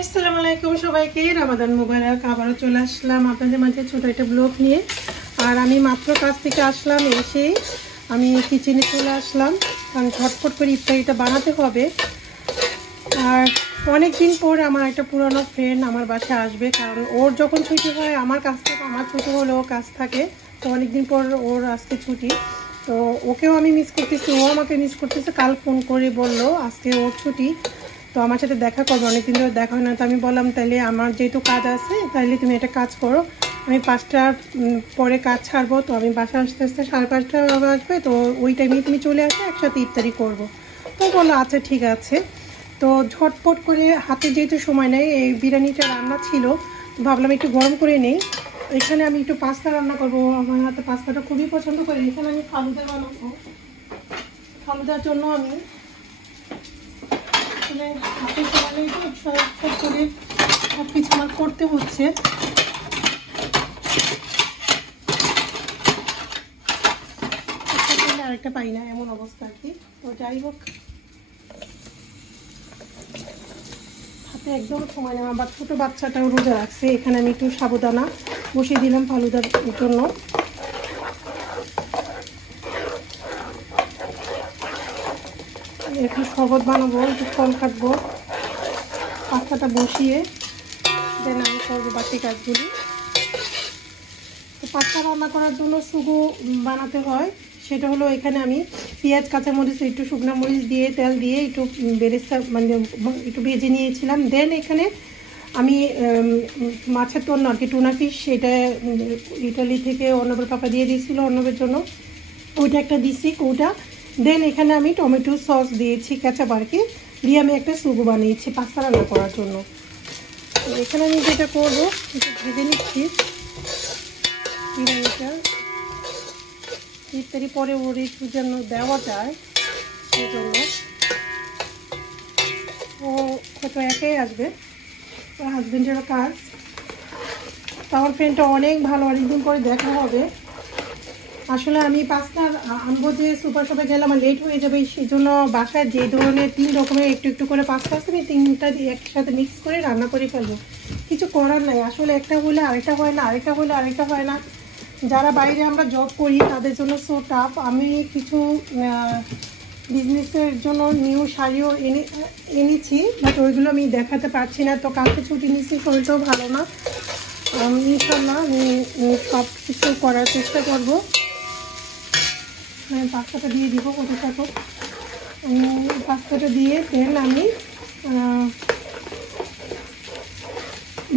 আসসালামু আলাইকুম সবাইকে, রমাদান মুবারক। আবারও চলে আসলাম আপনাদের মাঝে ছোট একটা ব্লগ নিয়ে। আর আমি মাত্র কাজ থেকে আসলাম, এসে আমি কিচেনে চলে আসলাম, কারণ ঝটফট করে ইফতারিটা বানাতে হবে। আর অনেক দিন পর আমার একটা পুরনো ফ্রেন্ড আমার বাসায় আসবে, কারণ ওর যখন ছুটি হয় আমার কাজ থাকে, আমার ছুটি হলেও কাজ থাকে। তো অনেক দিন পর ওর আজকে ছুটি, তো ওকেও আমি মিস করতেছি, ও আমাকে মিস করতেছে। কাল ফোন করে বললো আজকে ওর ছুটি, তো আমার সাথে দেখা করবো, অনেকদিন ধরে দেখা হয় না। তো আমি বললাম তাহলে আমার যেহেতু কাজ আছে তাহলে তুমি একটা কাজ করো, আমি 5টার পরে কাজ ছাড়বো, তো আমি বাসা আসতে আসতে 5:30 আসবে, তো ওই টাইমে তুমি চলে আসো, একসাথে ইফতারি করবো। তো বললো আচ্ছা ঠিক আছে। তো ঝটপট করে হাতে যেহেতু সময় নেই, এই বিরিয়ানিটা রান্না ছিল, ভাবলাম একটু গরম করে নেই। এখানে আমি একটু পাস্তা রান্না করবো, আমার হাতে পাস্তাটা খুবই পছন্দ করি। এখানে আমি ফালুদা বানাবো, ফালুদার জন্য আমি হাতে সময় নেই, তো সব করে সব কিছু আমার করতে হচ্ছে। আরেকটা পাই না এমন অবস্থা আর কি। তো যাই হোক, হাতে একদম সময় নেই। আমার ছোটো বাচ্চাটাও রোজা রাখছে। এখানে আমি একটু সাবুদানা বসিয়ে দিলাম ফালুদার জন্য। একটু শরবত বানাবো, একটু ফল কাটবো, পাস্তাটা বসিয়ে দেন আমি করবো বাকি কাজগুলি। তো পাস্তা রান্না করার জন্য সুগো বানাতে হয়, সেটা হলো এখানে আমি পেঁয়াজ, কাঁচামরিচ, একটু শুকনো মরিচ দিয়ে তেল দিয়ে একটু বেরেস্তা মানে একটু ভেজে নিয়েছিলাম। দেন এখানে আমি মাছের তন্ন আর কি, টুনা ফিশ, সেটা ইটালি থেকে অর্ণবের পাপা দিয়ে দিয়েছিলো অর্ণবের জন্য, ওইটা একটা দিছি ওটা। দেন এখানে আমি টমেটো সস দিয়েছি কেচাপ আর কি, দিয়ে আমি একটা সুগো বানিয়েছি পাস্তা রান্না করার জন্য। তো এখানে আমি যেটা করবো একটু ভেজে নিচ্ছি বিরিয়ানিটা, ইত্যাদি পরে ওর একটু যেন দেওয়া যায়, সেই জন্য ও হয়তো একাই আসবে, ওর হাজব্যান্ডেরও কাজ। তো আমার ফ্রেন্ডটা অনেক ভালো, অনেকদিন পরে দেখা হবে। আসলে আমি পাস্তা আনবো যে সুপার শপে গেলে আমার লেট হয়ে যাবে, সেই জন্য বাসায় যে ধরনের 3 রকমের একটু একটু করে পাস্তা আছে, আমি 3টা দিয়ে একসাথে মিক্স করে রান্না করে ফেলবো। কিছু করার নাই, আসলে একটা হলে আরেকটা হয় না, আরেকটা হলে আরেকটা হয় না। যারা বাইরে আমরা জব করি তাদের জন্য সো টাফ। আমি কিছু বিজনেসের জন্য নিউ শাড়িও এনেছি, বাট ওইগুলো আমি দেখাতে পারছি না। তো কালকে ছুটি নিচ্ছি, শরীরটাও ভালো না। ইনশাল্লাহ আমি সব কিছু করার চেষ্টা করবো। পাস্তাটা দিয়ে দিব, ওটা থাকুক। পাস্তাটা দিয়ে দেন আমি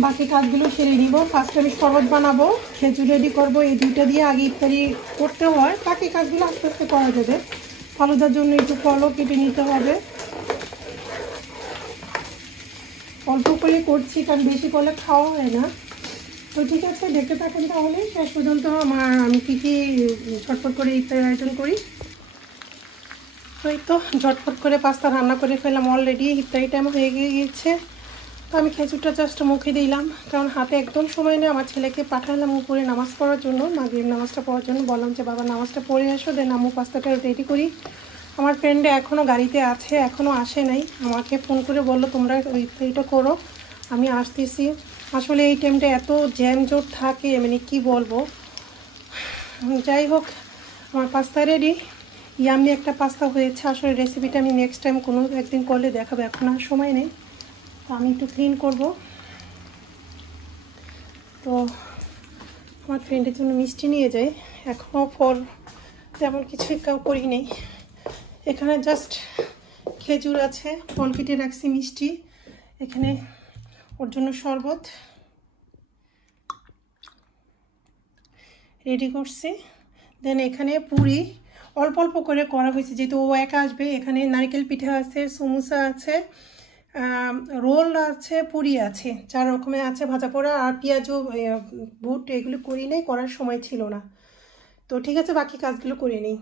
বাকি কাজগুলো সেরে নিব। ফার্স্টে আমি শরবত বানাবো, খেজুর রেডি করবো, এই দুইটা দিয়ে আগে ইফতারি করতে হয়, বাকি কাজগুলো আস্তে আস্তে করা যাবে। ফালুদার জন্য একটু ফলও কেটে নিতে হবে, অল্প করে করছি কারণ বেশি করলে খাওয়া হয় না। তো ঠিক আছে, দেখতে থাকেন তাহলে শেষ পর্যন্ত আমি কী কী ঝটপট করে ইফতারি আয়োজন করি। তো এই তো ঝটপট করে পাস্তা রান্না করে ফেললাম, অলরেডি ইফতারি টাইম হয়ে গিয়েছে। তো আমি খেজুরটা জাস্ট মুখে দিলাম, কারণ হাতে একদম সময় নেই। আমার ছেলেকে পাঠালাম উপরে নামাজ পড়ার জন্য, মাগরিব নামাজটা পড়ার জন্য। বললাম যে বাবা নামাজটা পড়ে আসো, দেন আম্মু পাস্তাটা রেডি করি। আমার ফ্রেন্ডে এখনও গাড়িতে আছে, এখনও আসে নাই। আমাকে ফোন করে বললো তোমরা ইফতারিটা করো, আমি আসতেছি। আসলে এই টাইমটা এত জ্যাম জট থাকে, মানে কি বলবো। যাই হোক, আমার পাস্তা রেডি, ইয়ামি একটা পাস্তা হয়েছে। আসলে রেসিপিটা আমি নেক্সট টাইম কোনো একদিন করলে দেখাবো, এখন আর সময় নেই। তো আমি একটু ক্লিন করব। তো আমার ফ্রেন্ডের জন্য মিষ্টি নিয়ে যাই, এখনও ফল তেমন কিছুই করি নেই। এখানে জাস্ট খেজুর আছে, ফল কেটে রাখছি, মিষ্টি এখানে, ওর জন্য শরবত রেডি করছি। দেন এখানে পুরি অল্প অল্প করে করা হয়েছে, যেহেতু ও একা আসবে। এখানে নারকেল পিঠা আছে, সমোসা আছে, রোল আছে, পুরি আছে, 4 রকমের আছে, ভাজা পোড়া আর পেঁয়াজও বুট, এগুলো করি নেই, করার সময় ছিল না। তো ঠিক আছে, বাকি কাজগুলো করে নিই।